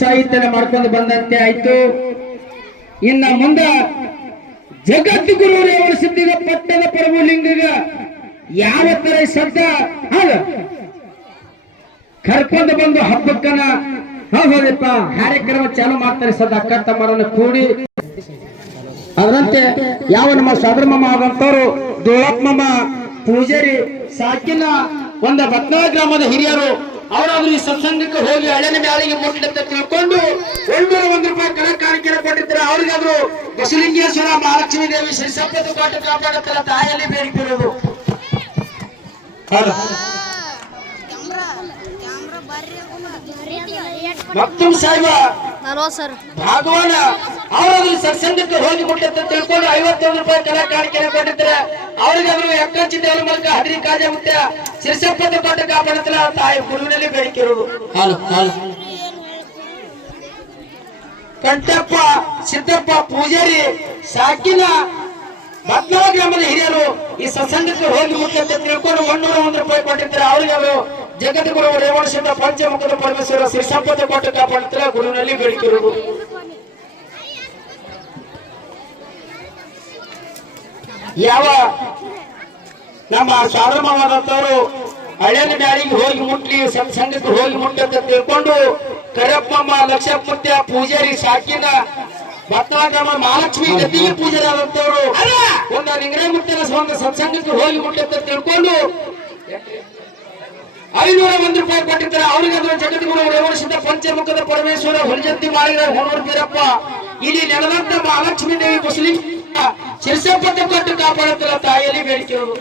ಸಾಹಿತ್ಯನ ಮಾಡ್ಕೊಂಡು ಬಂದಂತೆ ಆಯ್ತು. ಇನ್ನ ಮುಂದ ಜಗದ್ಗುರು ರೇವಣ ಸಿದ್ಧಿಗ ಪಟ್ಟದ ಪ್ರಭು ಲಿಂಗಗ ಯಾವ ತರ ಶಬ್ದ ಕರ್ಕೊಂಡು ಬಂದು ಹಬ್ಬಕ್ಕನ ಹೌದಪ್ಪ ಕಾರ್ಯಕ್ರಮ ಚಾಲು ಮಾಡ್ತಾರೆ ಸದಾ ಅಕ್ಕ ತಮ್ಮರನ್ನು ಕೂಡಿ. ಅದರಂತೆ ಯಾವ ನಮ್ಮ ಸದರ್ಮಮ್ಮ ಆದಂತವ್ರು ದೋಳಪ್ಪಮ್ಮ ಪೂಜಾರಿ ಸಾಕಿನ ಒಂದ ಬತ್ನಾ ಗ್ರಾಮದ ಹಿರಿಯರು ಅವರಾದ್ರೂ ಈ ಸತ್ಸಂಗಕ್ಕೆ ಹೋಗಿ ಹಳೆನ ಮ್ಯಾಲಿಗೆ ಮುಟ್ಟಿದಂತ ತಿಳ್ಕೊಂಡು 101 ರೂಪಾಯಿ ಕರ ಕಾಣಿಕೆ ಕೊಟ್ಟಿರ್ತಾರೆ. ಅವ್ರಿಗಾದ್ರು ಬಸಲಿಂಗೇಶ್ವರ ಮಹಾಲಕ್ಷ್ಮೀ ದೇವಿ ಶ್ರೀ ಸಪ್ತದ ಕೋಟ ಕಾಪಾಡುತ್ತಾರೆ ತಾಯಲ್ಲಿ ಬೇಡಿಕೊಳ್ಳೋದು. ಮಕ್ತುಮ್ ಸಾಹಿಬ ಭಗವಾನ ಅವರಾದ್ರೂ ಸತ್ಸಂಗಕ್ಕೆ ಹೋಗಿ ಮುಟ್ಟಂತ ತಿಳ್ಕೊಂಡು 51 ರೂಪಾಯಿ ಕರ ಕಾಣಿಕೆ ಕೊಟ್ಟಿರ್ತಾರೆ. ಅವ್ರಿಗಾದ್ರು ಎಕ್ಕಂಚಿ ದೇವರ ಮೂಲಕ ಹದಿರಿ ಕಾಜ ಮುಟ್ಟ ಶಿರ್ಸಪ್ಪದ ಕೋಟ ಕಾಪಾಡುತ್ತಲ್ಲ ತಾಯಿ ಗುರುವಿನಲ್ಲಿ ಬೇಡಿಕೆರುವುದು. ಕಂಠಪ್ಪ ಸಿದ್ದಪ್ಪ ಪೂಜಾರಿ ಸಾಕಿನ ಬತ್ನಾ ಗ್ರಾಮದ ಹಿರಿಯರು ಈ ಸತ್ಸಂಗಕ್ಕೆ ಹೋಗಿ ಮುಟ್ಟಂತ ತಿಳ್ಕೊಂಡು 101 ರೂಪಾಯಿ ಕೊಟ್ಟಿರ್ತಾರೆ. ಅವ್ರಿಗೆ ಅವರು ಜಗದ್ಗುರು ರೇವಣ ಸಿದ್ಧ ಪಂಚಮುಖದ ಪರಮೇಶ್ವರ ಶಿರ್ಸಪ್ಪದ ಕೋಟ ಕಾಪಾಡುತ್ತಲ್ಲ ಗುರುವಿನಲ್ಲಿ ಬೇಡಿಕೆರುವುದು. ಯಾವ ನಮ್ಮ ಸಾಧರ್ಮವಾದಂತವರು ಹಳೆಯ ಮ್ಯಾಲಿಗೆ ಹೋಗಿ ಮುಟ್ಲಿ ಸಂಘಕ್ಕೆ ಹೋಗಿ ಮುಟ್ಟಂತ ತಿಳ್ಕೊಂಡು ಕರಪ್ಪಮ್ಮ ಲಕ್ಷಪುತ್ಯ ಪೂಜಾರಿ ಸಾಕಿನ ಬತ್ನಾ ಗ್ರಾಮ ಮಹಾಲಕ್ಷ್ಮಿ ಗದ್ದಿಗೆ ಪೂಜಾರಿ ಆದಂತವರು ಒಂದು ನಿಂಗರೇ ಮುಟ್ಟಿನ ಒಂದು ಸತ್ಸಂಗಕ್ಕೆ ಹೋಗಿ ಮುಟ್ಟಂತ ತಿಳ್ಕೊಂಡು 501 ರೂಪಾಯಿ ಕೊಟ್ಟಿರ್ತಾರೆ. ಅವ್ರಿಗಾದ್ರೂ ಜಗದ್ಗುರು ರೇವಣ ಸಿದ್ಧ ಪಂಚಮುಖದ ಪರಮೇಶ್ವರ ಹೊಲಜಂತಿ ಮಾಡಿದ ಹೋನೂರು ಬೀರಪ್ಪ ಇಲ್ಲಿ ನೆಲದಂತ ಮಹಾಲಕ್ಷ್ಮೀ ದೇವಿ ಮುಸ್ಲಿಂ ಶಿರ್ಸಪ್ಪದ ಕೊಟ್ಟು ಕಾಪಾಡುತ್ತಲ್ಲ ತಾಯಿಯಲ್ಲಿ ಬೇಡಿಕೆರುವುದು.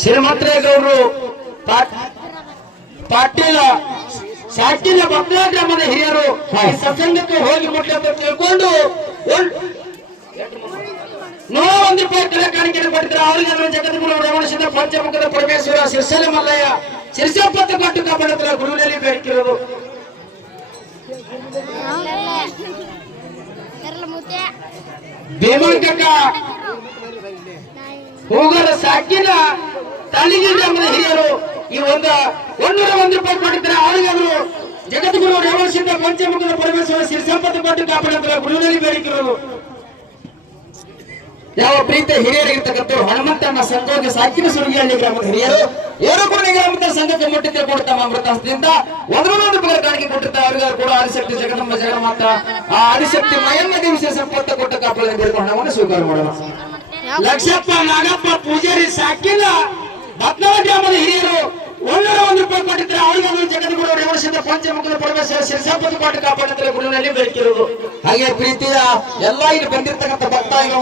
ಶ್ರೀಮಂತರೇಗೌಡರು ಪಾಟೀಲ ಸಾಕಿನ ಬತ್ನಾ ಗ್ರಾಮದ ಹಿರಿಯರು ಸತ್ಸಂಗಕ್ಕೆ ಹೋಗಿ ಮುಟ್ಟಂತ ತಿಳ್ಕೊಂಡು 101 ರೂಪಾಯಿ ಕರ ಕಾಣಿಕೆ ಕೊಟ್ಟಿದ್ದಾರೆ. ಅವರಿಗೆ ಜಗದ್ಗುರು ರೇವಣ ಸಿದ್ಧ ಪಂಚಮುಖದ ಪರಮೇಶ್ವರ ಶಿರ್ಸಲೆ ಮಲ್ಲಯ್ಯ ಶಿರ್ಸಪ್ಪದ ಕೊಟ್ಟು ಕಾಪಾಡುತ್ತಲ್ಲ ಗುರುವಿನಲ್ಲಿ ಬೇಡಿಕೆರುವುದು. ಭೀಮಂಕಕ್ಕ ಹೋಗರ ಸಾಕಿನ ತಾಳಿಗೆ ಗ್ರಾಮದ ಹಿರಿಯರು ಈ 101 ರೂಪಾಯಿ ಕೊಟ್ಟಿದ್ದಾರೆ. ಅವರಿಗಾದ್ರು ಜಗದ್ಗುರು ರೇವಣ ಸಿದ್ಧ ಪಂಚಮುಖದ ಪರಮೇಶ್ವರ ಶಿರ್ಸಪ್ಪದ ಕೊಟ್ಟು ಕಾಪಾಡುತ್ತಲ್ಲ ಗುರುವಿನಲ್ಲಿ ಬೇಡಿಕೆರುವುದು. ಯಾವ ಪ್ರೀತ ಹಿರಿಯರಿಗಿರ್ತಕ್ಕಂಥ ಹನುಮಂತನ ಸಂಘಕ್ಕೆ ಸಾಕಿನ ಸುರಗಿಹಳ್ಳಿ ಗ್ರಾಮದ ಹಿರಿಯರು ಏರುಕೋಣೆ ಗ್ರಾಮದ ಸಂಘಕ್ಕೆ ಮುಟ್ಟಿದ್ದೆ ಕೊಡ್ತಮ್ಮ ಅಮೃತ ಹಸ್ತದಿಂದ 101 ರೂಪಾಯಿ ಕಾಣಿಕೆ ಕೊಟ್ಟಿರ್ತಾರೆ. ಅವರಿಗೆ ಕೂಡ ಆದಿಶಕ್ತಿ ಜಗದಮ್ಮ ಜಗನ್ಮಾತ ಆ ಆದಿಶಕ್ತಿ ಮಯನ್ನ ದಿವಸ ಸಂಪತ್ತ ಕೊಟ್ಟ ಕಾಪಾಡಲು ಬೇಡಿಕೊಂಡು ಹಣವನ್ನು ಸ್ವೀಕಾರ ಮಾಡೋಣ. ಲಕ್ಷಪ್ಪ ನಾಗಪ್ಪ ಪೂಜಾರಿ ಸಾಕಿನ ಬತ್ನಾ ಗ್ರಾಮದ ಹಿರಿಯರು 101 ರೂಪಾಯಿ ಕೊಟ್ಟಿರ್ತಾರೆ. ಅವರಿಗೆ ಜಗದ್ಗುರು ರೇವಣ ಸಿದ್ಧ ಪಂಚಮುಖದ ಪರಮೇಶ್ವರ ಶಿರ್ಸಪ್ಪದ ಕೋಟ ಕಾಪಾಡುತ್ತಲ್ಲ ಗುರುವಿನಲ್ಲಿ ಬೇಡಿಕೆರುವುದು. ಹಾಗೆ ಪ್ರೀತಿಯ ಎಲ್ಲ ಇಲ್ಲಿ ಬಂದಿರ್ತಕ್ಕಂಥ ಭಕ್ತ